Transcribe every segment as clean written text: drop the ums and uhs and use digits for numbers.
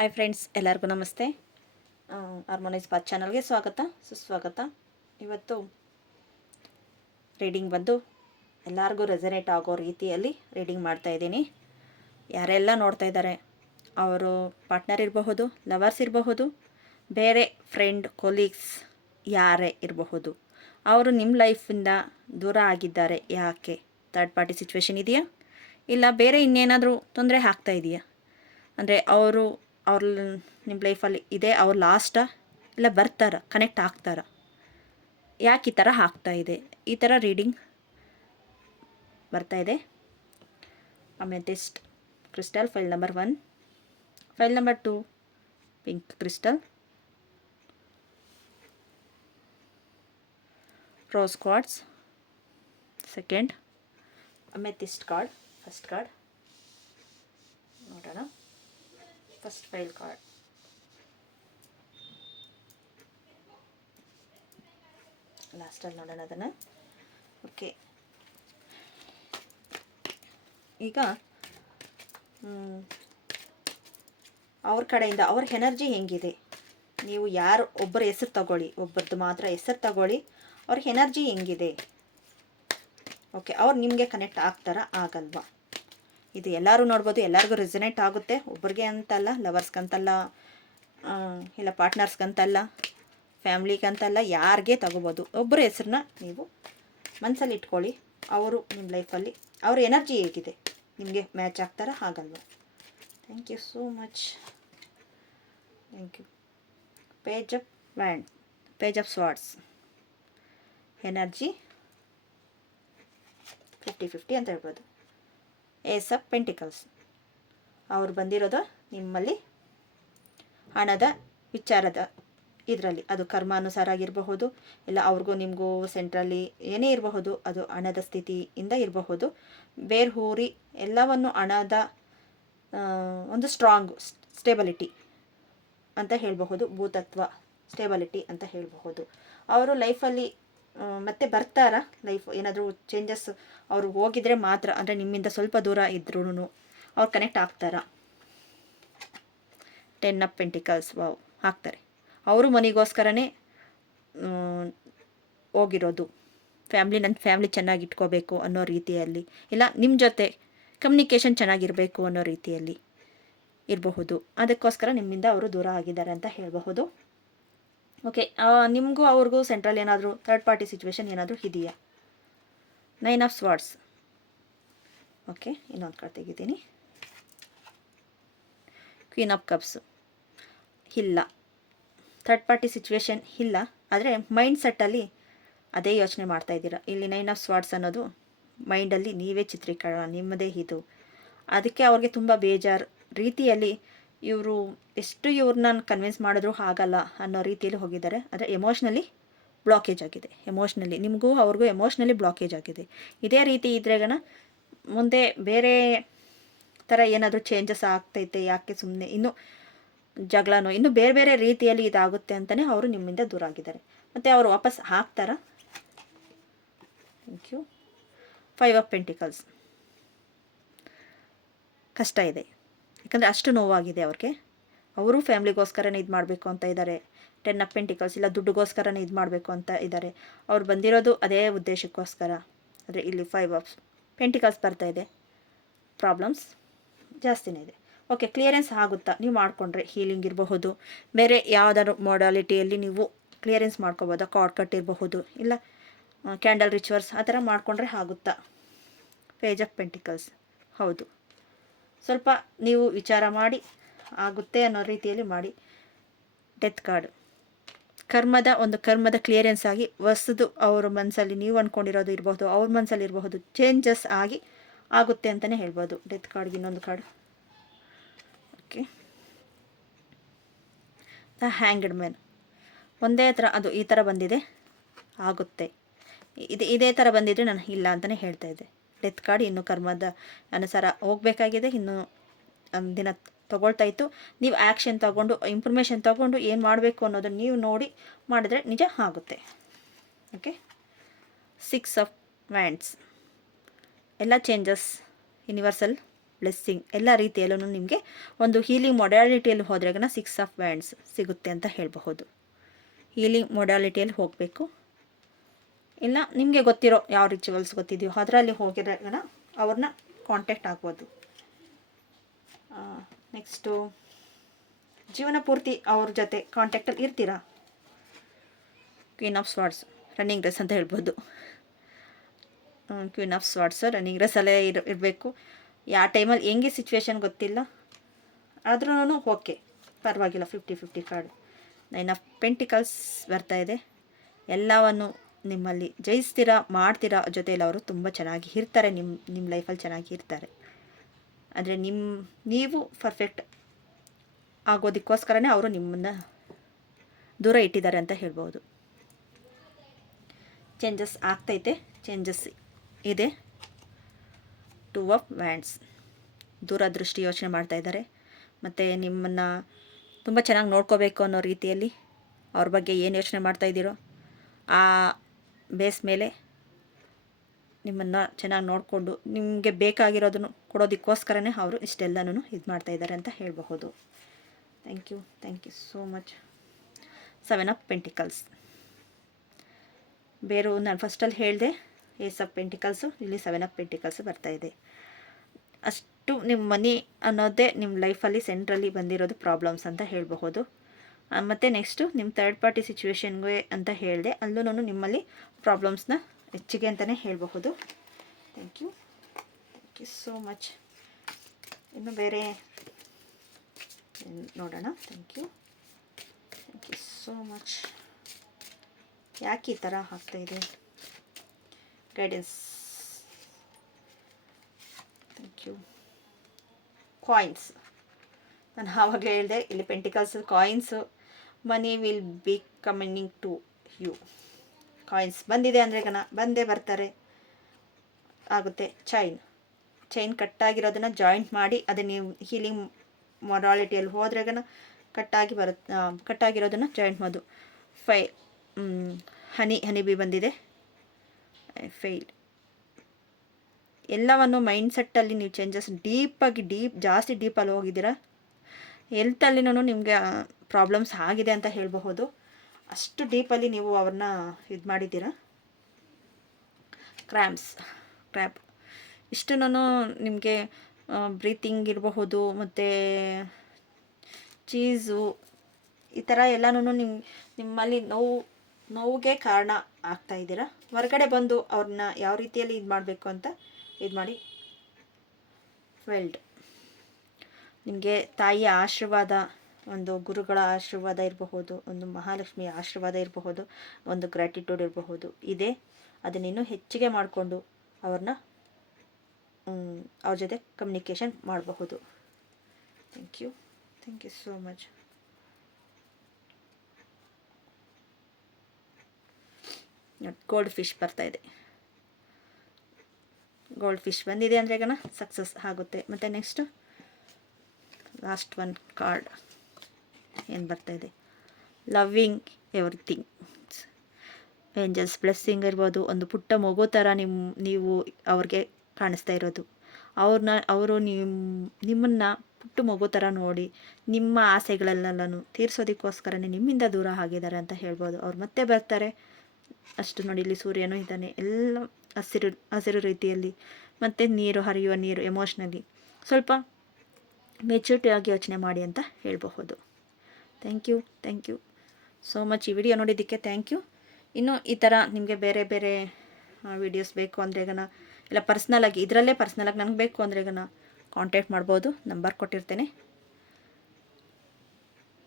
Hi friends, ಎಲ್ಲರಿಗೂ ನಮಸ್ತೆ. Harmonise path ಚಾನಲ್ಗೆ ಸ್ವಾಗತ ಸುಸ್ವಾಗತ. ಇವತ್ತು ರೀಡಿಂಗ್ ಬಂದು ಎಲ್ಲರಿಗೂ ರೆಸನೇಟ್ ಆಗೋ ರೀತಿಯಲ್ಲಿ ರೀಡಿಂಗ್ ಮಾಡ್ತಾಯಿದ್ದೀನಿ. ಯಾರೆಲ್ಲ ನೋಡ್ತಾ ಇದ್ದಾರೆ ಅವರು ಪಾರ್ಟ್ನರ್ ಇರಬಹುದು, ಲವರ್ಸ್ ಇರಬಹುದು, ಬೇರೆ ಫ್ರೆಂಡ್ ಕೊಲೀಗ್ಸ್ ಯಾರೇ ಇರಬಹುದು. ಅವರು ನಿಮ್ಮ ಲೈಫಿಂದ ದೂರ ಆಗಿದ್ದಾರೆ. ಯಾಕೆ? ಥರ್ಡ್ ಪಾರ್ಟಿ ಸಿಚುವೇಶನ್ ಇದೆಯಾ, ಇಲ್ಲ ಬೇರೆ ಇನ್ನೇನಾದರೂ ತೊಂದರೆ ಆಗ್ತಾ ಇದೆಯಾ? ಅಂದರೆ ಅವ್ರ ನಿಮ್ಮ ಲೈಫಲ್ಲಿ ಇದೆ, ಅವ್ರು ಲಾಸ್ಟಾ ಇಲ್ಲ ಬರ್ತಾರ, ಕನೆಕ್ಟ್ ಆಗ್ತಾರ? ಯಾಕೆ ಈ ಥರ ಆಗ್ತಾ ಇದೆ? ಈ ಥರ ರೀಡಿಂಗ್ ಬರ್ತಾ ಇದೆ. Amethyst crystal file number 1, pile number 2 pink crystal, rose cards second, amethyst card first card. ನೋಡೋಣ ಫಸ್ಟ್ ಫೈಲ್ ಕಾರ್ಡ್. ಲಾಸ್ಟಲ್ಲಿ ನೋಡೋಣ ಅದನ್ನು. ಓಕೆ, ಈಗ ಅವ್ರ ಕಡೆಯಿಂದ ಅವ್ರ ಎನರ್ಜಿ ಹೆಂಗಿದೆ? ನೀವು ಯಾರು ಒಬ್ಬರ ಹೆಸರು ತಗೊಳ್ಳಿ, ಒಬ್ಬರದ್ದು ಮಾತ್ರ ಹೆಸರು ತಗೊಳ್ಳಿ. ಅವ್ರ ಎನರ್ಜಿ ಹೆಂಗಿದೆ? ಓಕೆ, ಅವ್ರು ನಿಮಗೆ ಕನೆಕ್ಟ್ ಆಗ್ತಾರಾ ಆಗಲ್ವಾ? ಇದು ಎಲ್ಲರೂ ನೋಡ್ಬೋದು, ಎಲ್ಲರಿಗೂ ರೆಸನೇಟ್ ಆಗುತ್ತೆ. ಒಬ್ಬರಿಗೆ ಅಂತಲ್ಲ, ಲವರ್ಸ್ಗಂತಲ್ಲ, ಇಲ್ಲ ಪಾರ್ಟ್ನರ್ಸ್ಗಂತಲ್ಲ, ಫ್ಯಾಮ್ಲಿಗಂತಲ್ಲ, ಯಾರಿಗೆ ತಗೋಬೋದು. ಒಬ್ಬರ ಹೆಸ್ರನ್ನ ನೀವು ಮನಸ್ಸಲ್ಲಿ ಇಟ್ಕೊಳ್ಳಿ. ಅವರು ನಿಮ್ಮ ಲೈಫಲ್ಲಿ ಅವ್ರ ಎನರ್ಜಿ ಹೇಗಿದೆ? ನಿಮಗೆ ಮ್ಯಾಚ್ ಆಗ್ತಾರಾ ಆಗಲ್ವಾ? Thank you so much. Thank you. Page of wand, page of swords, energy 50-50 ಅಂತ ಹೇಳ್ಬೋದು. ಏಸ್ ಆಫ್ ಪೆಂಟಿಕಲ್ಸ್, ಅವ್ರು ಬಂದಿರೋದು ನಿಮ್ಮಲ್ಲಿ ಹಣದ ವಿಚಾರದ ಇದರಲ್ಲಿ. ಅದು ಕರ್ಮಾನುಸಾರ ಆಗಿರಬಹುದು, ಇಲ್ಲ ಅವ್ರಿಗೂ ನಿಮಗೂ ಸೆಂಟ್ರಲ್ಲಿ ಏನೇ ಇರಬಹುದು. ಅದು ಹಣದ ಸ್ಥಿತಿಯಿಂದ ಇರಬಹುದು. ಬೇರೆ ಊರಿ ಎಲ್ಲವನ್ನು ಹಣದ ಒಂದು ಸ್ಟ್ರಾಂಗ್ ಸ್ಟೇಬಲಿಟಿ ಅಂತ ಹೇಳಬಹುದು. ಭೂತತ್ವ ಸ್ಟೇಬಲಿಟಿ ಅಂತ ಹೇಳಬಹುದು. ಅವರು ಲೈಫಲ್ಲಿ ಮತ್ತೆ ಬರ್ತಾರ? ಲೈಫ್ ಏನಾದರೂ ಚೇಂಜಸ್ ಅವರು ಹೋಗಿದ್ರೆ ಮಾತ್ರ, ಅಂದರೆ ನಿಮ್ಮಿಂದ ಸ್ವಲ್ಪ ದೂರ ಇದ್ರೂ ಅವ್ರು ಕನೆಕ್ಟ್ ಆಗ್ತಾರಾ? 10 ಆಫ್ ಪೆಂಟಿಕಲ್ಸ್, ವಾವ್, ಆಗ್ತಾರೆ. ಅವರು ಮನೆಗೋಸ್ಕರನೇ ಹೋಗಿರೋದು. ನನ್ನ ಫ್ಯಾಮ್ಲಿ ಚೆನ್ನಾಗಿ ಇಟ್ಕೋಬೇಕು ಅನ್ನೋ ರೀತಿಯಲ್ಲಿ, ಇಲ್ಲ ನಿಮ್ಮ ಜೊತೆ ಕಮ್ಯುನಿಕೇಷನ್ ಚೆನ್ನಾಗಿರಬೇಕು ಅನ್ನೋ ರೀತಿಯಲ್ಲಿ ಇರಬಹುದು. ಅದಕ್ಕೋಸ್ಕರ ನಿಮ್ಮಿಂದ ಅವರು ದೂರ ಆಗಿದ್ದಾರೆ ಅಂತ ಹೇಳಬಹುದು. ಓಕೆ, ನಿಮಗೂ ಅವ್ರಿಗೂ ಸೆಂಟ್ರಲ್ ಏನಾದರೂ ಥರ್ಡ್ ಪಾರ್ಟಿ ಸಿಚುವೇಶನ್ ಏನಾದರೂ ಇದೆಯಾ? 9 ಆಫ್ ಸ್ವಾರ್ಡ್ಸ್. ಓಕೆ, ಇನ್ನೊಂದು ಕಾರ್ಡ್ ತೆಗಿದ್ದೀನಿ. Queen of cups. ಇಲ್ಲ, ಥರ್ಡ್ ಪಾರ್ಟಿ ಸಿಚುವೇಶನ್ ಇಲ್ಲ, ಆದರೆ ಮೈಂಡ್ ಸೆಟ್ಟಲ್ಲಿ ಅದೇ ಯೋಚನೆ ಮಾಡ್ತಾ ಇದ್ದೀರಾ. ಇಲ್ಲಿ 9 ಆಫ್ ಸ್ವಾರ್ಡ್ಸ್ ಅನ್ನೋದು ಮೈಂಡಲ್ಲಿ ನೀವೇ ಚಿತ್ರೀಕರಣ, ನಿಮ್ಮದೇ ಇದು. ಅದಕ್ಕೆ ಅವ್ರಿಗೆ ತುಂಬ ಬೇಜಾರು ರೀತಿಯಲ್ಲಿ ಇವರು ಎಷ್ಟು ಇವ್ರನ್ನ ಕನ್ವಿನ್ಸ್ ಮಾಡಿದ್ರು ಆಗಲ್ಲ ಅನ್ನೋ ರೀತಿಯಲ್ಲಿ ಹೋಗಿದ್ದಾರೆ. ಆದರೆ ಎಮೋಷ್ನಲಿ ಬ್ಲಾಕೇಜ್ ಆಗಿದೆ. ಎಮೋಷ್ನಲಿ ನಿಮಗೂ ಅವ್ರಿಗೂ ಎಮೋಷ್ನಲಿ ಬ್ಲಾಕೇಜ್ ಆಗಿದೆ. ಇದೇ ರೀತಿ ಇದ್ರೆಗಣ ಮುಂದೆ ಬೇರೆ ಥರ ಏನಾದರೂ ಚೇಂಜಸ್ ಆಗ್ತೈತೆ. ಯಾಕೆ ಸುಮ್ಮನೆ ಇನ್ನೂ ಜಗಳನೋ ಇನ್ನೂ ಬೇರೆ ಬೇರೆ ರೀತಿಯಲ್ಲಿ ಇದಾಗುತ್ತೆ ಅಂತಲೇ ಅವರು ನಿಮ್ಮಿಂದ ದೂರ ಆಗಿದ್ದಾರೆ. ಮತ್ತು ಅವರು ವಾಪಸ್ ಹಾಕ್ತಾರಾ? Thank you. 5 of pentacles. ಕಷ್ಟ ಇದೆ, ಯಾಕಂದರೆ ಅಷ್ಟು ನೋವಾಗಿದೆ ಅವ್ರಿಗೆ. ಅವರು ಫ್ಯಾಮ್ಲಿಗೋಸ್ಕರನೇ ಇದು ಮಾಡಬೇಕು ಅಂತ ಇದ್ದಾರೆ. 10 ಆಫ್ ಪೆಂಟಿಕಲ್ಸ್, ಇಲ್ಲ ದುಡ್ಡುಗೋಸ್ಕರನೇ ಇದು ಮಾಡಬೇಕು ಅಂತ ಇದ್ದಾರೆ. ಅವ್ರು ಬಂದಿರೋದು ಅದೇ ಉದ್ದೇಶಕ್ಕೋಸ್ಕರ. ಆದರೆ ಇಲ್ಲಿ 5 ಆಫ್ ಪೆಂಟಿಕಲ್ಸ್ ಬರ್ತಾ ಇದೆ. ಪ್ರಾಬ್ಲಮ್ಸ್ ಜಾಸ್ತಿನೇ ಇದೆ. ಓಕೆ, ಕ್ಲಿಯರೆನ್ಸ್ ಆಗುತ್ತಾ? ನೀವು ಮಾಡಿಕೊಂಡ್ರೆ ಹೀಲಿಂಗ್ ಇರಬಹುದು, ಬೇರೆ ಯಾವುದಾದ್ರು ಮೊಡಾಲಿಟಿಯಲ್ಲಿ ನೀವು ಕ್ಲಿಯರೆನ್ಸ್ ಮಾಡ್ಕೋಬೋದಾ? ಕಾರ್ಡ್ ಕಟ್ ಇರಬಹುದು, ಇಲ್ಲ ಕ್ಯಾಂಡಲ್ ರಿಚುವಲ್ಸ್ ಆ ಥರ ಮಾಡಿಕೊಂಡ್ರೆ ಆಗುತ್ತಾ? ಪೇಜ್ ಆಫ್ ಪೆಂಟಿಕಲ್ಸ್, ಹೌದು, ಸ್ವಲ್ಪ ನೀವು ವಿಚಾರ ಮಾಡಿ ಆಗುತ್ತೆ ಅನ್ನೋ ರೀತಿಯಲ್ಲಿ ಮಾಡಿ. ಡೆತ್ ಕಾರ್ಡ್, ಕರ್ಮದ ಕ್ಲಿಯರೆನ್ಸ್ ಆಗಿ ಹೊಸದು ಅವ್ರ ಮನಸ್ಸಲ್ಲಿ ನೀವು ಅಂದ್ಕೊಂಡಿರೋದು ಇರಬಹುದು, ಅವ್ರ ಮನಸ್ಸಲ್ಲಿ ಇರಬಹುದು, ಚೇಂಜಸ್ ಆಗಿ ಆಗುತ್ತೆ ಅಂತಲೇ ಹೇಳ್ಬೋದು. ಡೆತ್ ಕಾರ್ಡ್ಗೆ ಇನ್ನೊಂದು card. Okay, the hanged man. ಒಂದೇ ಥರ ಅದು ಈ ಥರ ಬಂದಿದೆ, ಆಗುತ್ತೆ. ಇದೇ ಥರ ಬಂದಿದ್ರೆ ನಾನು ಇಲ್ಲ ಅಂತಲೇ ಹೇಳ್ತಾ ಇದ್ದೆ. ಡೆತ್ ಕಾರ್ಡ್ ಇನ್ನೂ ಕರ್ಮದ ಅನುಸಾರ ಹೋಗಬೇಕಾಗಿದೆ, ಇನ್ನೂ ದಿನ ತೊಗೊಳ್ತಾ ಇತ್ತು. ನೀವು ಆ್ಯಕ್ಷನ್ ತೊಗೊಂಡು ಇನ್ಫಾರ್ಮೇಷನ್ ತೊಗೊಂಡು ಏನು ಮಾಡಬೇಕು ಅನ್ನೋದನ್ನು ನೀವು ನೋಡಿ ಮಾಡಿದ್ರೆ ನಿಜ ಆಗುತ್ತೆ. Okay, 6 of wands. ಎಲ್ಲ ಚೇಂಜಸ್ ಯೂನಿವರ್ಸಲ್ ಬ್ಲೆಸ್ಸಿಂಗ್ ಎಲ್ಲ ರೀತಿಯಲ್ಲೂ ನಿಮಗೆ ಒಂದು ಹೀಲಿಂಗ್ ಮೊಡ್ಯಾಲಿಟಿಯಲ್ಲಿ ಹೋದ್ರೆಗನ 6 ಆಫ್ ವ್ಯಾಂಡ್ಸ್ ಸಿಗುತ್ತೆ ಅಂತ ಹೇಳಬಹುದು. ಹೀಲಿಂಗ್ ಮೊಡ್ಯಾಲಿಟಿಯಲ್ಲಿ ಹೋಗಬೇಕು. ಇಲ್ಲ ನಿಮಗೆ ಗೊತ್ತಿರೋ ಯಾವ ರಿಚುವಲ್ಸ್ ಗೊತ್ತಿದೆಯೋ ಅದರಲ್ಲಿ ಹೋಗಿದ್ರೆಗನ ಅವ್ರನ್ನ ಕಾಂಟ್ಯಾಕ್ಟ್ ಆಗ್ಬೋದು. ನೆಕ್ಸ್ಟು ಜೀವನ ಪೂರ್ತಿ ಅವ್ರ ಜೊತೆ ಕಾಂಟ್ಯಾಕ್ಟಲ್ಲಿ ಇರ್ತೀರಾ. ಕ್ವೀನ್ ಆಫ್ ಸ್ವಾರ್ಡ್ಸ್ ರನ್ನಿಂಗ್ ರೇಸ್ ಅಂತ ಹೇಳ್ಬೋದು. ಕ್ವೀನ್ ಆಫ್ ಸ್ವಾರ್ಡ್ಸ್ ರನ್ನಿಂಗ್ ರೇಸಲ್ಲೇ ಇರಬೇಕು. ಯಾವ ಟೈಮಲ್ಲಿ ಹೆಂಗೆ ಸಿಚುವೇಶನ್ ಗೊತ್ತಿಲ್ಲ, ಆದ್ರೂ ಓಕೆ ಪರವಾಗಿಲ್ಲ. 50-50 ಕಾರ್ಡ್. 9 ಆಫ್ ಪೆಂಟಿಕಲ್ಸ್ ಬರ್ತಾಯಿದೆ. ಎಲ್ಲವನ್ನು ನಿಮ್ಮಲ್ಲಿ ಜಯಿಸ್ತೀರಾ, ಮಾಡ್ತೀರಾ. ಜೊತೆಯಲ್ಲಿ ಅವರು ತುಂಬ ಚೆನ್ನಾಗಿ ಇರ್ತಾರೆ, ನಿಮ್ಮ ಲೈಫಲ್ಲಿ ಚೆನ್ನಾಗಿ ಇರ್ತಾರೆ. ಆದರೆ ನೀವು ಪರ್ಫೆಕ್ಟ್ ಆಗೋದಕ್ಕೋಸ್ಕರನೇ ಅವರು ನಿಮ್ಮನ್ನು ದೂರ ಇಟ್ಟಿದ್ದಾರೆ ಅಂತ ಹೇಳ್ಬೋದು. ಚೇಂಜಸ್ ಆಗ್ತೈತೆ, ಚೇಂಜಸ್ ಇದೆ. 2 ಆಫ್ ವ್ಯಾಂಡ್ಸ್ ದೂರದೃಷ್ಟಿ ಯೋಚನೆ ಮಾಡ್ತಾಯಿದ್ದಾರೆ. ಮತ್ತು ನಿಮ್ಮನ್ನು ತುಂಬ ಚೆನ್ನಾಗಿ ನೋಡ್ಕೋಬೇಕು ಅನ್ನೋ ರೀತಿಯಲ್ಲಿ ಅವ್ರ ಬಗ್ಗೆ ಏನು ಯೋಚನೆ ಮಾಡ್ತಾಯಿದ್ದೀರೋ ಆ ಬೇಸ್ ಮೇಲೆ ನಿಮ್ಮನ್ನು ಚೆನ್ನಾಗಿ ನೋಡಿಕೊಂಡು ನಿಮಗೆ ಬೇಕಾಗಿರೋದನ್ನು ಕೊಡೋದಕ್ಕೋಸ್ಕರನೇ ಅವರು ಇಷ್ಟೆಲ್ಲನೂ ಇದು ಮಾಡ್ತಾಯಿದ್ದಾರೆ ಅಂತ ಹೇಳಬಹುದು. Thank you so much. 7 of pentacles. ಬೇರೆ ನಾನು ಫಸ್ಟಲ್ಲಿ ಹೇಳಿದೆ ಏಸ್ ಆಫ್ ಪೆಂಟಿಕಲ್ಸು, ಇಲ್ಲಿ 7 ಆಫ್ ಪೆಂಟಿಕಲ್ಸು ಬರ್ತಾಯಿದೆ. ಅಷ್ಟು ನಿಮ್ಮ ಮನಿ ಅನ್ನೋದೇ ನಿಮ್ಮ ಲೈಫಲ್ಲಿ ಸೆಂಟ್ರಲ್ಲಿ ಬಂದಿರೋದು ಪ್ರಾಬ್ಲಮ್ಸ್ ಅಂತ ಹೇಳಬಹುದು. ಮತ್ತು ನೆಕ್ಸ್ಟು ನಿಮ್ಮ ಥರ್ಡ್ ಪಾರ್ಟಿ ಸಿಚುವೇಶನ್ಗೆ ಅಂತ ಹೇಳಿದೆ, ಅಲ್ಲೂ ನಿಮ್ಮಲ್ಲಿ ಪ್ರಾಬ್ಲಮ್ಸ್ನ ಹೆಚ್ಚಿಗೆ ಅಂತಲೇ ಹೇಳಬಹುದು. Thank you so much. ಇನ್ನು ಬೇರೆ ನೋಡೋಣ. Thank you so much. ಯಾಕೆ ಈ ಥರ ಆಗ್ತಾಯಿದೆ? ಗೈಡೆನ್ಸ್. Thank you. ಕಾಯಿನ್ಸ್. ನಾನು ಆವಾಗಲೇ ಹೇಳಿದೆ, ಇಲ್ಲಿ pentacles coins. Money will be coming to you. Coins ಬಂದಿದೆ ಅಂದರೆ ಬಂದೇ ಬರ್ತಾರೆ, ಆಗುತ್ತೆ. ಚೈನ್ ಕಟ್ಟಾಗಿರೋದನ್ನು ಜಾಯಿಂಟ್ ಮಾಡಿ ಅದೇ ನೀವು ಹೀಲಿಂಗ್ ಮೊಡಾಲಿಟಿಯಲ್ಲಿ ಹೋದ್ರೆಗನ ಕಟ್ಟಾಗಿರೋದನ್ನು ಜಾಯಿಂಟ್ ಮಾಡೋದು. ಹನಿ ಬಿ ಬಂದಿದೆ. ಫೈಲ್. ಎಲ್ಲವನ್ನು ಮೈಂಡ್ಸೆಟ್ಟಲ್ಲಿ ನೀವು ಚೇಂಜಸ್ ಜಾಸ್ತಿ ಡೀಪಲ್ಲಿ ಹೋಗಿದ್ದೀರಾ. ಹೆಲ್ತಲ್ಲಿನೂ ನಿಮಗೆ ಪ್ರಾಬ್ಲಮ್ಸ್ ಆಗಿದೆ ಅಂತ ಹೇಳಬಹುದು. ಅಷ್ಟು ಡೀಪಲ್ಲಿ ನೀವು ಅವ್ರನ್ನ ಇದು ಮಾಡಿದ್ದೀರಾ. ಕ್ರ್ಯಾಪ್ ಇಷ್ಟನ್ನು ನಿಮಗೆ ಬ್ರೀತಿಂಗ್ ಇರಬಹುದು, ಮತ್ತು ಚೀಸು ಈ ಥರ ಎಲ್ಲನೂ ನಿಮ್ಮಲ್ಲಿ ನೋವಿಗೆ ಕಾರಣ ಆಗ್ತಾಯಿದ್ದೀರಾ. ಹೊರಗಡೆ ಬಂದು ಅವ್ರನ್ನ ಯಾವ ರೀತಿಯಲ್ಲಿ ಇದು ಮಾಡಬೇಕು ಅಂತ ಇದು ಮಾಡಿ. ನಿಮಗೆ ತಾಯಿಯ ಆಶೀರ್ವಾದ, ಒಂದು ಗುರುಗಳ ಆಶೀರ್ವಾದ ಇರಬಹುದು, ಒಂದು ಮಹಾಲಕ್ಷ್ಮಿಯ ಆಶೀರ್ವಾದ ಇರಬಹುದು, ಒಂದು ಗ್ರ್ಯಾಟಿಟ್ಯೂಡ್ ಇರಬಹುದು. ಇದೆ ಅದನ್ನಿನ್ನೂ ಹೆಚ್ಚಿಗೆ ಮಾಡಿಕೊಂಡು ಅವ್ರ ಜೊತೆ ಕಮ್ಯುನಿಕೇಷನ್ ಮಾಡಬಹುದು. Thank you so much. Goldfish ಬರ್ತಾಯಿದೆ. ಗೋಲ್ಡ್ ಫಿಶ್ ಬಂದಿದೆ ಅಂದರೆ ಈಗ ಸಕ್ಸಸ್ ಆಗುತ್ತೆ. ಮತ್ತು ನೆಕ್ಸ್ಟು ಲಾಸ್ಟ್ ಒನ್ ಕಾರ್ಡ್ ಏನು ಬರ್ತಾಯಿದೆ? Loving everything. ಏಂಜಲ್ಸ್ ಬ್ಲೆಸ್ಸಿಂಗ್ ಇರ್ಬೋದು. ಒಂದು ಪುಟ್ಟ ಮಗು ಥರ ನೀವು ಅವ್ರಿಗೆ ಕಾಣಿಸ್ತಾ ಇರೋದು. ಅವರು ನಿಮ್ಮನ್ನು ಪುಟ್ಟ ಮಗು ಥರ ನೋಡಿ ನಿಮ್ಮ ಆಸೆಗಳೆಲ್ಲನೂ ತೀರಿಸೋದಕ್ಕೋಸ್ಕರನೇ ನಿಮ್ಮಿಂದ ದೂರ ಆಗಿದ್ದಾರೆ ಅಂತ ಹೇಳ್ಬೋದು. ಅವ್ರು ಮತ್ತೆ ಬರ್ತಾರೆ. ಅಷ್ಟು ನೋಡಿ, ಇಲ್ಲಿ ಸೂರ್ಯನೂ ಇದ್ದಾನೆ, ಎಲ್ಲ ಹಸಿರು ರೀತಿಯಲ್ಲಿ, ಮತ್ತು ನೀರು ಹರಿಯುವ ನೀರು. ಎಮೋಷ್ನಲಿ ಸ್ವಲ್ಪ ಮೆಚೂರಿಟಿ ಆಗಿ ಯೋಚನೆ ಮಾಡಿ ಅಂತ ಹೇಳಬಹುದು. Thank you so much. ಈ ವಿಡಿಯೋ ನೋಡಿದ್ದಕ್ಕೆ ಥ್ಯಾಂಕ್ ಯು. ಇನ್ನು ಈ ಥರ ನಿಮಗೆ ಬೇರೆ ಬೇರೆ ವೀಡಿಯೋಸ್ ಬೇಕು ಅಂದರೆ ಇಲ್ಲ ಪರ್ಸ್ನಲಾಗಿ ಇದರಲ್ಲೇ ಪರ್ಸ್ನಲಾಗಿ ನನಗೆ ಬೇಕು ಅಂದರೆ ಕಾಂಟ್ಯಾಕ್ಟ್ ಮಾಡ್ಬೋದು. ನಂಬರ್ ಕೊಟ್ಟಿರ್ತೇನೆ.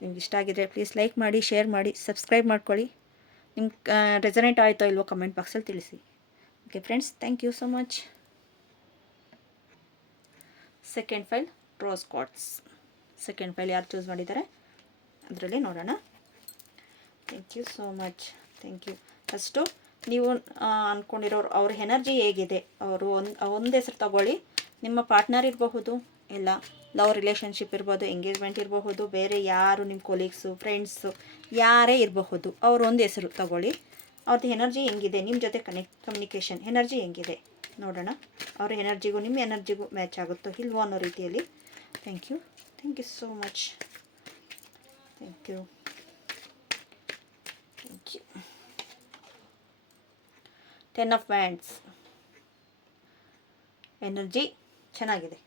ನಿಮ್ಗೆ ಇಷ್ಟ ಆಗಿದ್ರೆ ಪ್ಲೀಸ್ ಲೈಕ್ ಮಾಡಿ, ಶೇರ್ ಮಾಡಿ, ಸಬ್ಸ್ಕ್ರೈಬ್ ಮಾಡ್ಕೊಳ್ಳಿ. ನಿಮ್ಗೆ ರೆಸನೇಟ್ ಆಯಿತೋ ಇಲ್ವೋ ಕಮೆಂಟ್ ಬಾಕ್ಸಲ್ಲಿ ತಿಳಿಸಿ. Okay friends, thank you so much. Second pile rose quartz. Second pile ಯಾರು ಚೂಸ್ ಮಾಡಿದ್ದಾರೆ ಅದರಲ್ಲಿ ನೋಡೋಣ. Thank you so much. Thank you. First ನೀವು ಅಂದ್ಕೊಂಡಿರೋರು ಅವ್ರ ಎನರ್ಜಿ ಹೇಗಿದೆ, ಅವರು ಒಂದು ಹೆಸರು ತಗೊಳ್ಳಿ. ನಿಮ್ಮ ಪಾರ್ಟ್ನರ್ ಇರಬಹುದು, ಇಲ್ಲ ಲವ್ ರಿಲೇಷನ್ಶಿಪ್ ಇರ್ಬೋದು, ಎಂಗೇಜ್ಮೆಂಟ್ ಇರಬಹುದು, ಬೇರೆ ಯಾರು ನಿಮ್ಮ ಕೊಲೀಗ್ಸು, ಫ್ರೆಂಡ್ಸು ಯಾರೇ ಇರಬಹುದು, ಅವ್ರ ಒಂದು ಹೆಸರು ತಗೊಳ್ಳಿ. ಅವ್ರದ್ದು ಎನರ್ಜಿ ಹೆಂಗಿದೆ, ನಿಮ್ಮ ಜೊತೆ ಕಮ್ಯುನಿಕೇಷನ್ ಎನರ್ಜಿ ಹೆಂಗಿದೆ ನೋಡೋಣ ಅವ್ರ ಎನರ್ಜಿಗೂ ನಿಮ್ಮ ಎನರ್ಜಿಗೂ ಮ್ಯಾಚ್ ಆಗುತ್ತೋ ಇಲ್ವೋ ಅನ್ನೋ ರೀತಿಯಲ್ಲಿ. Thank you so much. Thank you. Ten of wands energy ಚೆನ್ನಾಗಿದೆ.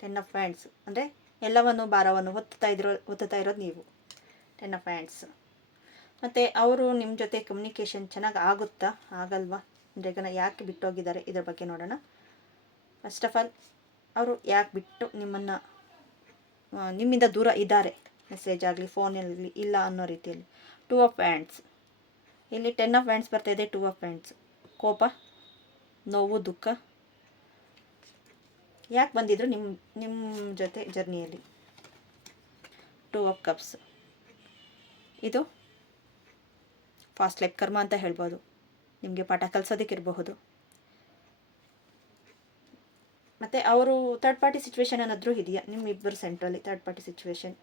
ಟೆನ್ ಆಫ್ ವ್ಯಾಂಡ್ಸ್ ಅಂದರೆ ಎಲ್ಲವನ್ನು ಭಾರವನ್ನು ಹೊತ್ತುತ್ತಾ ಇರೋದು ನೀವು. Ten of wands. ಮತ್ತು ಅವರು ನಿಮ್ಮ ಜೊತೆ ಕಮ್ಯುನಿಕೇಷನ್ ಚೆನ್ನಾಗಿ ಆಗುತ್ತಾ ಆಗಲ್ವಾ ಅಂದರೆ ಯಾಕೆ ಬಿಟ್ಟೋಗಿದ್ದಾರೆ ಇದ್ರ ಬಗ್ಗೆ ನೋಡೋಣ. ಫಸ್ಟ್ ಆಫ್ ಆಲ್ ಅವರು ಯಾಕೆ ಬಿಟ್ಟು ನಿಮ್ಮಿಂದ ದೂರ ಇದ್ದಾರೆ, ಮೆಸೇಜ್ ಆಗಲಿ ಫೋನಲ್ಲಿ ಇಲ್ಲ ಅನ್ನೋ ರೀತಿಯಲ್ಲಿ. Two of wands. ಇಲ್ಲಿ ಟೆನ್ ಆಫ್ ವ್ಯಾಂಡ್ಸ್ ಬರ್ತಾಯಿದೆ. ಟೂ ಆಫ್ ವ್ಯಾಂಡ್ಸ್ ಕೋಪ, ನೋವು, ದುಃಖ. ಯಾಕೆ ಬಂದಿದ್ರು ನಿಮ್ಮ ಜೊತೆ ಜರ್ನಿಯಲ್ಲಿ. Two of cups. ಇದು ಫಾಸ್ಟ್ ಲೈಫ್ ಕರ್ಮ ಅಂತ ಹೇಳ್ಬೋದು. ನಿಮಗೆ ಪಾಠ ಕಲಿಸೋದಕ್ಕಿರಬಹುದು. ಮತ್ತು ಅವರು ಥರ್ಡ್ ಪಾರ್ಟಿ ಸಿಚುವೇಶನ್ ಅನ್ನೋದ್ರೂ ಇದೆಯಾ ನಿಮ್ಮಿಬ್ಬರು ಸೆಂಟ್ರಲ್ಲಿ? ಥರ್ಡ್ ಪಾರ್ಟಿ ಸಿಚುವೇಶನ್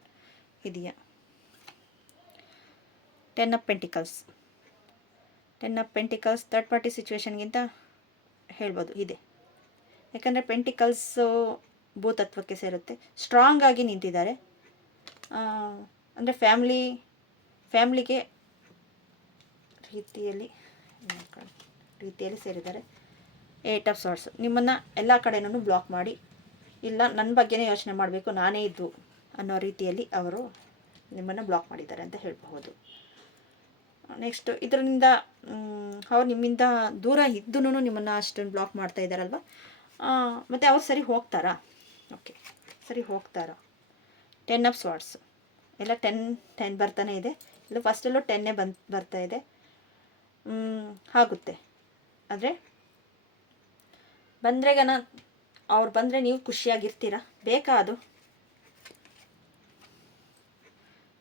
ಇದೆಯಾ? Ten of pentacles. Ten of pentacles third party ಸಿಚುವೇಶನ್ಗಿಂತ ಹೇಳ್ಬೋದು ಇದೆ. ಯಾಕಂದರೆ ಪೆಂಟಿಕಲ್ಸು ಭೂತತ್ವಕ್ಕೆ ಸೇರುತ್ತೆ. ಸ್ಟ್ರಾಂಗ್ ಆಗಿ ನಿಂತಿದ್ದಾರೆ. ಅಂದರೆ ಫ್ಯಾಮ್ಲಿಗೆ ರೀತಿಯಲ್ಲಿ ಸೇರಿದ್ದಾರೆ. Eight of swords. ನಿಮ್ಮನ್ನು ಎಲ್ಲ ಕಡೆನೂ ಬ್ಲಾಕ್ ಮಾಡಿ, ಇಲ್ಲ ನನ್ನ ಬಗ್ಗೆನೇ ಯೋಚನೆ ಮಾಡಬೇಕು, ನಾನೇ ಇದ್ದು ಅನ್ನೋ ರೀತಿಯಲ್ಲಿ ಅವರು ನಿಮ್ಮನ್ನು ಬ್ಲಾಕ್ ಮಾಡಿದ್ದಾರೆ ಅಂತ ಹೇಳಬಹುದು. ನೆಕ್ಸ್ಟ್ ಇದರಿಂದ ಅವ್ರು ನಿಮ್ಮಿಂದ ದೂರ ಇದ್ದೂ ನಿಮ್ಮನ್ನು ಅಷ್ಟೊಂದು ಬ್ಲಾಕ್ ಮಾಡ್ತಾ ಇದ್ದಾರಲ್ವ. ಮತ್ತು ಅವ್ರು ಸರಿ ಹೋಗ್ತಾರಾ? ಓಕೆ, ಸರಿ ಹೋಗ್ತಾರಾ? Ten of swords. ಎಲ್ಲ ಟೆನ್ ಬರ್ತಾನೆ ಇದೆ. ಇಲ್ಲ ಫಸ್ಟಲ್ಲೂ ಟೆನ್ನೇ ಬರ್ತಾ ಇದೆ. ಆಗುತ್ತೆ. ಆದರೆ ಅವ್ರು ಬಂದರೆ ನೀವು ಖುಷಿಯಾಗಿರ್ತೀರಾ? ಬೇಕಾ ಅದು?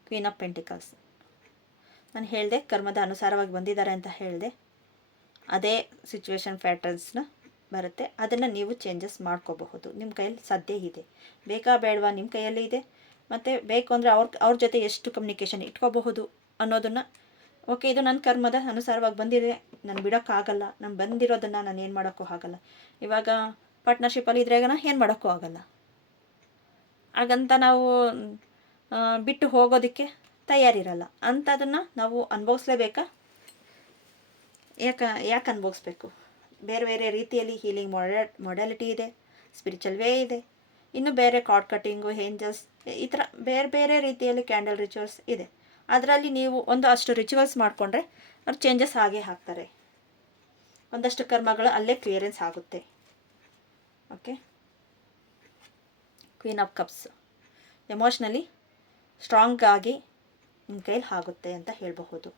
Queen of pentacles. ನಾನು ಹೇಳಿದೆ ಕರ್ಮದ ಅನುಸಾರವಾಗಿ ಬಂದಿದ್ದಾರೆ ಅಂತ ಹೇಳಿದೆ. ಅದೇ ಸಿಚುವೇಶನ್ ಪ್ಯಾಟರ್ನ್ಸ್ನ ಬರುತ್ತೆ. ಅದನ್ನು ನೀವು ಚೇಂಜಸ್ ಮಾಡ್ಕೋಬಹುದು. ನಿಮ್ಮ ಕೈಯಲ್ಲಿ ಸಾಧ್ಯ ಇದೆ. ಬೇಕಾ ಬೇಡವಾ ನಿಮ್ಮ ಕೈಯಲ್ಲಿ ಇದೆ. ಮತ್ತು ಬೇಕು ಅಂದರೆ ಅವ್ರ ಜೊತೆ ಎಷ್ಟು ಕಮ್ಯುನಿಕೇಷನ್ ಇಟ್ಕೋಬಹುದು ಅನ್ನೋದನ್ನು, ಓಕೆ ಇದು ನನ್ನ ಕರ್ಮದ ಅನುಸಾರವಾಗಿ ಬಂದಿದೆ, ನಾನು ಬಿಡೋಕ್ಕಾಗಲ್ಲ, ನಾನು ಬಂದಿರೋದನ್ನು ನಾನು ಏನು ಮಾಡೋಕ್ಕೂ ಆಗಲ್ಲ. ಇವಾಗ ಪಾರ್ಟ್ನರ್ಶಿಪ್ಪಲ್ಲಿ ಇದ್ರಾಗ ಏನು ಮಾಡೋಕ್ಕೂ ಆಗಲ್ಲ. ಹಾಗಂತ ನಾವು ಬಿಟ್ಟು ಹೋಗೋದಕ್ಕೆ ತಯಾರಿರಲ್ಲ. ಅಂಥದನ್ನು ನಾವು ಅನುಭವಿಸ್ಲೇಬೇಕಾ? ಯಾಕೆ ಅನುಭವಿಸ್ಬೇಕು? ಬೇರೆ ಬೇರೆ ರೀತಿಯಲ್ಲಿ ಹೀಲಿಂಗ್ ಮೊಡಾಲಿಟಿ ಇದೆ, ಸ್ಪಿರಿಚುವಲ್ ವೇ ಇದೆ, ಇನ್ನು ಬೇರೆ ಕಾರ್ಡ್ ಕಟ್ಟಿಂಗು, ಏಂಜಲ್ಸ್, ಈ ಥರ ಬೇರೆ ಬೇರೆ ರೀತಿಯಲ್ಲಿ ಕ್ಯಾಂಡಲ್ ರಿಚುವಲ್ಸ್ ಇದೆ. ಅದರಲ್ಲಿ ನೀವು ಅಷ್ಟು ರಿಚುವಲ್ಸ್ ಮಾಡಿಕೊಂಡ್ರೆ ಅವ್ರು ಚೇಂಜಸ್ ಆಗೇ ಹಾಕ್ತಾರೆ. ಒಂದಷ್ಟು ಕರ್ಮಗಳು ಅಲ್ಲೇ ಕ್ಲಿಯರೆನ್ಸ್ ಆಗುತ್ತೆ. Okay. Queen of cups. Emotionally strong ಆಗಿ ನಿಮ್ಮ ಕೈಲಿ ಆಗುತ್ತೆ ಅಂತ ಹೇಳಬಹುದು.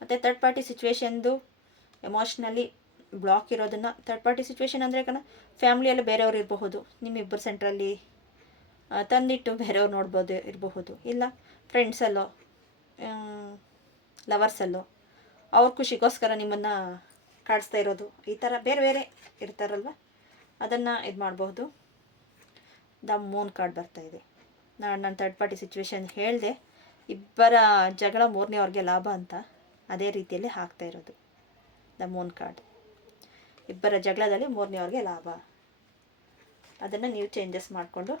ಮತ್ತು ಥರ್ಡ್ ಪಾರ್ಟಿ ಸಿಚುವೇಶನ್ದು ಎಮೋಷ್ನಲಿ ಬ್ಲಾಕ್ ಇರೋದನ್ನು, ಥರ್ಡ್ ಪಾರ್ಟಿ ಸಿಚುವೇಶನ್ ಅಂದರೆ ಫ್ಯಾಮ್ಲಿಯಲ್ಲಿ ಬೇರೆಯವ್ರು ಇರಬಹುದು, ನಿಮ್ಮಿಬ್ಬರು ಸೆಂಟ್ರಲ್ಲಿ ತಂದಿಟ್ಟು ಬೇರೆಯವ್ರು ನೋಡ್ಬೋದು ಇರಬಹುದು, ಇಲ್ಲ ಫ್ರೆಂಡ್ಸಲ್ಲೋ ಲವರ್ಸಲ್ಲೋ ಅವ್ರ ಖುಷಿಗೋಸ್ಕರ ನಿಮ್ಮನ್ನು ಕಾಡಿಸ್ತಾ ಇರೋದು, ಈ ಥರ ಬೇರೆ ಬೇರೆ ಇರ್ತಾರಲ್ವ, ಅದನ್ನು ಇದು ಮಾಡಬಹುದು. ದ ಮೂನ್ ಕಾರ್ಡ್ ಬರ್ತಾಯಿದೆ. ನಾನು ಥರ್ಡ್ ಪಾರ್ಟಿ ಸಿಚುವೇಶನ್ ಹೇಳಿದೆ, ಇಬ್ಬರ ಜಗಳ ಮೂರನೇವ್ರಿಗೆ ಲಾಭ ಅಂತ, ಅದೇ ರೀತಿಯಲ್ಲಿ ಆಗ್ತಾ ಇರೋದು ದ ಮೂನ್ ಕಾರ್ಡ್. ಇಬ್ಬರ ಜಗಳದಲ್ಲಿ ಮೂರನೇವ್ರಿಗೆ ಲಾಭ, ಅದನ್ನು ನೀವು ಚೇಂಜಸ್ ಮಾಡಿಕೊಂಡು.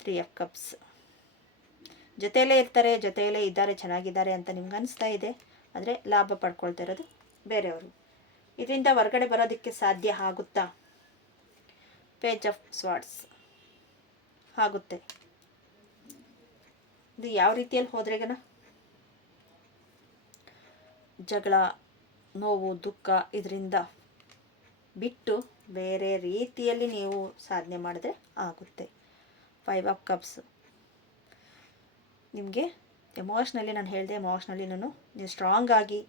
Three of cups. ಜೊತೆಯಲ್ಲೇ ಇರ್ತಾರೆ, ಜೊತೆಯಲ್ಲೇ ಇದ್ದಾರೆ, ಚೆನ್ನಾಗಿದ್ದಾರೆ ಅಂತ ನಿಮ್ಗೆ ಅನಿಸ್ತಾ ಇದೆ. ಆದರೆ ಲಾಭ ಪಡ್ಕೊಳ್ತಾ ಇರೋದು ಬೇರೆಯವರು. ಇದರಿಂದ ಹೊರಗಡೆ ಬರೋದಕ್ಕೆ ಸಾಧ್ಯ ಆಗುತ್ತಾ? Page of swords. ಆಗುತ್ತೆ. ಇದು ಯಾವ ರೀತಿಯಲ್ಲಿ ಹೋದ್ರೆಗನ ಜಗಳ, ನೋವು, ದುಃಖ ಇದರಿಂದ ಬಿಟ್ಟು ಬೇರೆ ರೀತಿಯಲ್ಲಿ ನೀವು ಸಾಧನೆ ಮಾಡಿದ್ರೆ ಆಗುತ್ತೆ. Five of cups. ನಿಮಗೆ ಎಮೋಷ್ನಲಿ ನಾನು ಹೇಳಿದೆ, ಎಮೋಷ್ನಲಿ ನೀವು ಸ್ಟ್ರಾಂಗ್ ಆಗಿ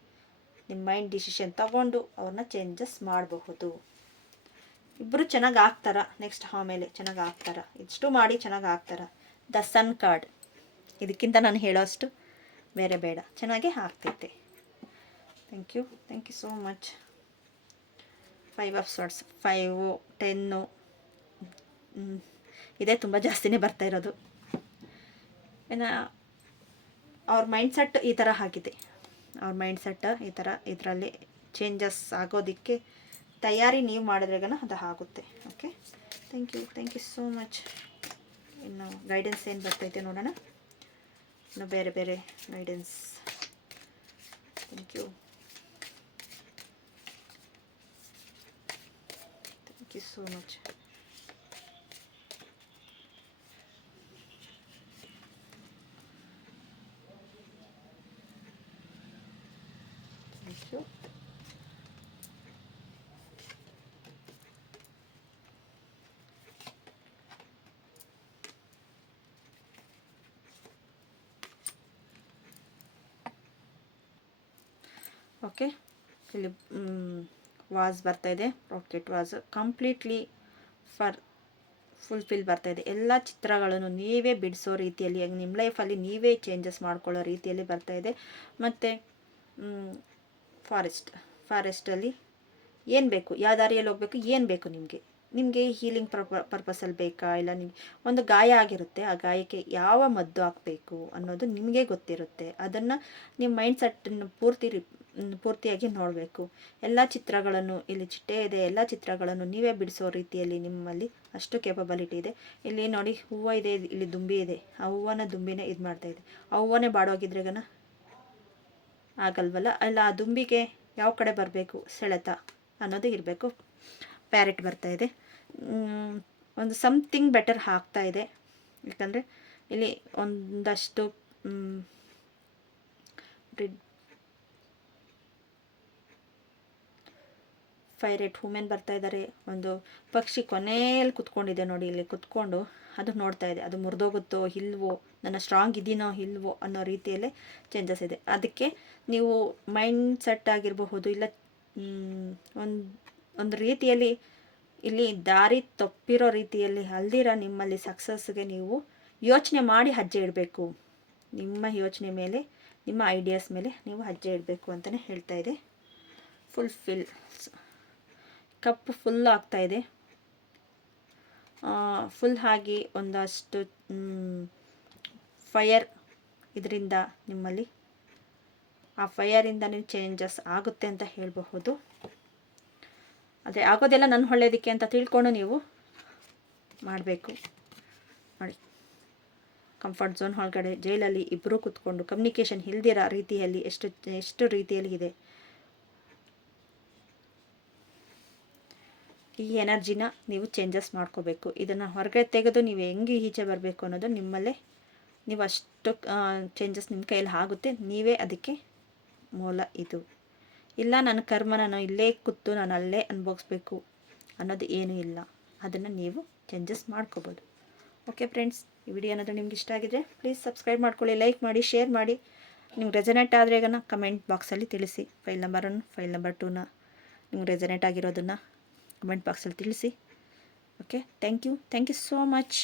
ನಿಮ್ಮ ಮೈಂಡ್ ಡಿಸಿಷನ್ ತಗೊಂಡು ಅವ್ರನ್ನ ಚೇಂಜಸ್ ಮಾಡಬಹುದು. ಇಬ್ಬರು ಚೆನ್ನಾಗಿ ಆಗ್ತಾರ. ನೆಕ್ಸ್ಟ್ ಆಮೇಲೆ ಚೆನ್ನಾಗಿ ಆಗ್ತಾರ, ಇಷ್ಟು ಮಾಡಿ ಚೆನ್ನಾಗಿ ಆಗ್ತಾರ. The sun card. ಇದಕ್ಕಿಂತ ನಾನು ಹೇಳೋಷ್ಟು ಬೇರೆ ಬೇಡ, ಚೆನ್ನಾಗೇ ಆಗ್ತೈತೆ. Thank you so much. Five of swords. 5, 10 ಇದೇ ತುಂಬ ಜಾಸ್ತಿನೇ ಬರ್ತಾ ಇರೋದು. ಇನ್ನು ಅವ್ರ ಮೈಂಡ್ಸೆಟ್ ಈ ಥರ ಆಗಿದೆ. ಅವ್ರ ಮೈಂಡ್ಸೆಟ್ ಈ ಥರ, ಇದರಲ್ಲಿ ಚೇಂಜಸ್ ಆಗೋದಕ್ಕೆ ತಯಾರಿ ನೀವು ಮಾಡಿದ್ರೆಗನ ಅದು ಆಗುತ್ತೆ. Okay, thank you so much. ಇನ್ನು ಗೈಡೆನ್ಸ್ ಏನು ಬರ್ತೈತೆ ನೋಡೋಣ. ಇನ್ನು ಬೇರೆ ಬೇರೆ guidance. Thank you so much. Thank you. Okay, ಇಲ್ಲಿ ವಾಸ್ ಬರ್ತಾಯಿದೆ, ರಾಕೆಟ್ ವಾಸ್ ಕಂಪ್ಲೀಟ್ಲಿ ಫುಲ್ಫಿಲ್ ಬರ್ತಾಯಿದೆ. ಎಲ್ಲ ಚಿತ್ರಗಳನ್ನು ನೀವೇ ಬಿಡಿಸೋ ರೀತಿಯಲ್ಲಿ, ನಿಮ್ಮ ಲೈಫಲ್ಲಿ ನೀವೇ ಚೇಂಜಸ್ ಮಾಡ್ಕೊಳ್ಳೋ ರೀತಿಯಲ್ಲಿ ಬರ್ತಾಯಿದೆ. ಮತ್ತು ಫಾರೆಸ್ಟಲ್ಲಿ ಏನು ಬೇಕು, ಯಾವ ದಾರಿಯಲ್ಲಿ ಹೋಗಬೇಕು, ಏನು ಬೇಕು ನಿಮಗೆ ಹೀಲಿಂಗ್ ಪರ್ಪಸಲ್ಲಿ ಬೇಕಾ, ಇಲ್ಲ ನಿಮಗೆ ಒಂದು ಗಾಯ ಆಗಿರುತ್ತೆ, ಆ ಗಾಯಕ್ಕೆ ಯಾವ ಮದ್ದು ಹಾಕಬೇಕು ಅನ್ನೋದು ನಿಮಗೆ ಗೊತ್ತಿರುತ್ತೆ. ಅದನ್ನು ನಿಮ್ಮ ಮೈಂಡ್ ಸೆಟ್ಟನ್ನು ಪೂರ್ತಿಯಾಗಿ ನೋಡಬೇಕು. ಎಲ್ಲ ಚಿತ್ರಗಳನ್ನು, ಇಲ್ಲಿ ಚಿಟ್ಟೆ ಇದೆ, ಎಲ್ಲ ಚಿತ್ರಗಳನ್ನು ನೀವೇ ಬಿಡಿಸೋ ರೀತಿಯಲ್ಲಿ ನಿಮ್ಮಲ್ಲಿ ಅಷ್ಟು ಕೇಪಬಿಲಿಟಿ ಇದೆ. ಇಲ್ಲಿ ನೋಡಿ, ಹೂವು ಇದೆ, ಇಲ್ಲಿ ದುಂಬಿ ಇದೆ. ಆ ಹೂವನ ದುಂಬಿನೇ ಇದು ಮಾಡ್ತಾಯಿದೆ. ಆ ಹೂವನೇ ಬಾಡೋಗಿದ್ರೆಗನ ಆಗಲ್ವಲ್ಲ. ಅಲ್ಲ, ಆ ದುಂಬಿಗೆ ಯಾವ ಕಡೆ ಬರಬೇಕು, ಸೆಳೆತ ಅನ್ನೋದು ಇರಬೇಕು. ಪ್ಯಾರೆಟ್ ಬರ್ತಾಯಿದೆ. ಒಂದು ಸಮಥಿಂಗ್ ಬೆಟರ್ ಆಗ್ತಾಯಿದೆ. ಯಾಕಂದರೆ ಇಲ್ಲಿ ಒಂದಷ್ಟು ಫೈರೇಟ್ ವುಮೆನ್ ಬರ್ತಾ ಇದ್ದಾರೆ. ಒಂದು ಪಕ್ಷಿ ಕೊನೆಯಲ್ಲಿ ಕುತ್ಕೊಂಡಿದೆ ನೋಡಿ, ಇಲ್ಲಿ ಕುತ್ಕೊಂಡು ಅದು ನೋಡ್ತಾ ಇದೆ. ಅದು ಮುರಿದೋಗುತ್ತೋ ಇಲ್ವೋ, ನನ್ನ ಸ್ಟ್ರಾಂಗ್ ಇದೀನೋ ಇಲ್ವೋ ಅನ್ನೋ ರೀತಿಯಲ್ಲೇ ಚೇಂಜಸ್ ಇದೆ. ಅದಕ್ಕೆ ನೀವು ಮೈಂಡ್ ಸೆಟ್ ಆಗಿರಬಹುದು, ಇಲ್ಲ ಒಂದು ರೀತಿಯಲ್ಲಿ ಇಲ್ಲಿ ದಾರಿ ತಪ್ಪಿರೋ ರೀತಿಯಲ್ಲಿ ಅಲ್ದಿರ ನಿಮ್ಮಲ್ಲಿ ಸಕ್ಸಸ್ಗೆ ನೀವು ಯೋಚನೆ ಮಾಡಿ ಹೆಜ್ಜೆ ಇಡಬೇಕು. ನಿಮ್ಮ ಯೋಚನೆ ಮೇಲೆ, ನಿಮ್ಮ ಐಡಿಯಾಸ್ ಮೇಲೆ ನೀವು ಹೆಜ್ಜೆ ಇಡಬೇಕು ಅಂತಲೇ ಹೇಳ್ತಾ ಇದೆ. ಫುಲ್ಫಿಲ್ ಕಪ್ ಫುಲ್ ಆಗ್ತಾಯಿದೆ. ಫುಲ್ ಆಗಿ ಒಂದಷ್ಟು ಫೈರ್ ಇದರಿಂದ ನಿಮ್ಮಲ್ಲಿ ಆ ಫೈರಿಂದ ಚೇಂಜಸ್ ಆಗುತ್ತೆ ಅಂತ ಹೇಳಬಹುದು. ಅದೇ ಆಗೋದೆಲ್ಲ ನನ್ನ ಒಳ್ಳೆಯದಕ್ಕೆ ಅಂತ ತಿಳ್ಕೊಂಡು ನೀವು ಮಾಡಬೇಕು. ನೋಡಿ, ಕಂಫರ್ಟ್ ಝೋನ್ ಒಳಗಡೆ ಜೈಲಲ್ಲಿ ಇಬ್ಬರು ಕೂತ್ಕೊಂಡು ಕಮ್ಯುನಿಕೇಷನ್ ಇಲ್ದಿರೋ ರೀತಿಯಲ್ಲಿ ಎಷ್ಟು ರೀತಿಯಲ್ಲಿ ಇದೆ. ಈ ಎನರ್ಜಿನ ನೀವು ಚೇಂಜಸ್ ಮಾಡ್ಕೋಬೇಕು. ಇದನ್ನು ಹೊರಗಡೆ ತೆಗೆದು ನೀವು ಹೆಂಗೆ ಈಚೆ ಬರಬೇಕು ಅನ್ನೋದು ನಿಮ್ಮಲ್ಲೇ, ನೀವು ಅಷ್ಟು ಚೇಂಜಸ್ ನಿಮ್ಮ ಕೈಯಲ್ಲಿ ಆಗುತ್ತೆ. ನೀವೇ ಅದಕ್ಕೆ ಮೂಲ. ಇದು ಇಲ್ಲ ನನ್ನ ಕರ್ಮ ನಾನು ಇಲ್ಲೇ ಕೂತು ನಾನು ಅಲ್ಲೇ ಅನುಭವಿಸ್ಬೇಕು ಅನ್ನೋದು ಏನೂ ಇಲ್ಲ. ಅದನ್ನು ನೀವು ಚೇಂಜಸ್ ಮಾಡ್ಕೋಬೋದು. ಓಕೆ ಫ್ರೆಂಡ್ಸ್, ಈ ವಿಡಿಯೋ ಏನಾದರೂ ನಿಮ್ಗೆ ಇಷ್ಟ ಆಗಿದ್ರೆ ಪ್ಲೀಸ್ ಸಬ್ಸ್ಕ್ರೈಬ್ ಮಾಡ್ಕೊಳ್ಳಿ, ಲೈಕ್ ಮಾಡಿ, ಶೇರ್ ಮಾಡಿ. ನಿಮ್ಗೆ ರೆಸನೇಟ್ ಆದ್ರೆಗನ ಕಮೆಂಟ್ ಬಾಕ್ಸಲ್ಲಿ ತಿಳಿಸಿ. ಫೈಲ್ ನಂಬರ್ 1, ಫೈಲ್ ನಂಬರ್ 2ನ ನಿಮ್ಗೆ ರೆಸನೇಟ್ ಆಗಿರೋದನ್ನು ಕಮೆಂಟ್ ಬಾಕ್ಸಲ್ಲಿ ತಿಳಿಸಿ. Okay, thank you so much.